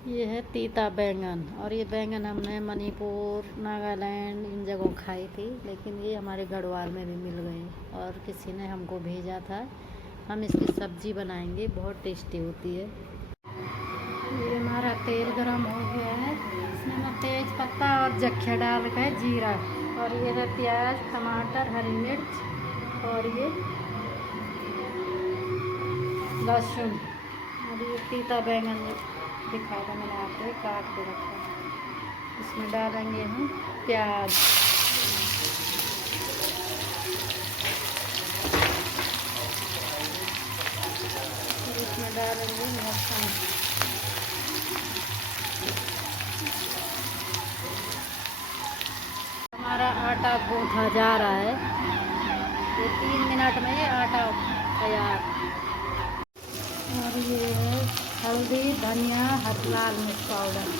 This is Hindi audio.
ये है तीता बैंगन। और ये बैंगन हमने मणिपुर, नागालैंड इन जगहों खाई थी, लेकिन ये हमारे गढ़वाल में भी मिल गई और किसी ने हमको भेजा था। हम इसकी सब्जी बनाएंगे, बहुत टेस्टी होती है। ये हमारा तेल गरम हो गया है, इसमें मैं तेज पत्ता और जख्या डाल कर जीरा, और ये है प्याज, टमाटर, हरी मिर्च और ये लहसुन। और ये तीता बैंगन दिखाया था मैंने आपको, काट के रखा है। इसमें डालेंगे हम प्याज, फिर इसमें डालेंगे लहसुन। हमारा आटा गूँथा जा रहा है, ये 3 मिनट में ये आटा तैयार। और ये है हल्दी, धनिया, लाल मिर्च पाउडर।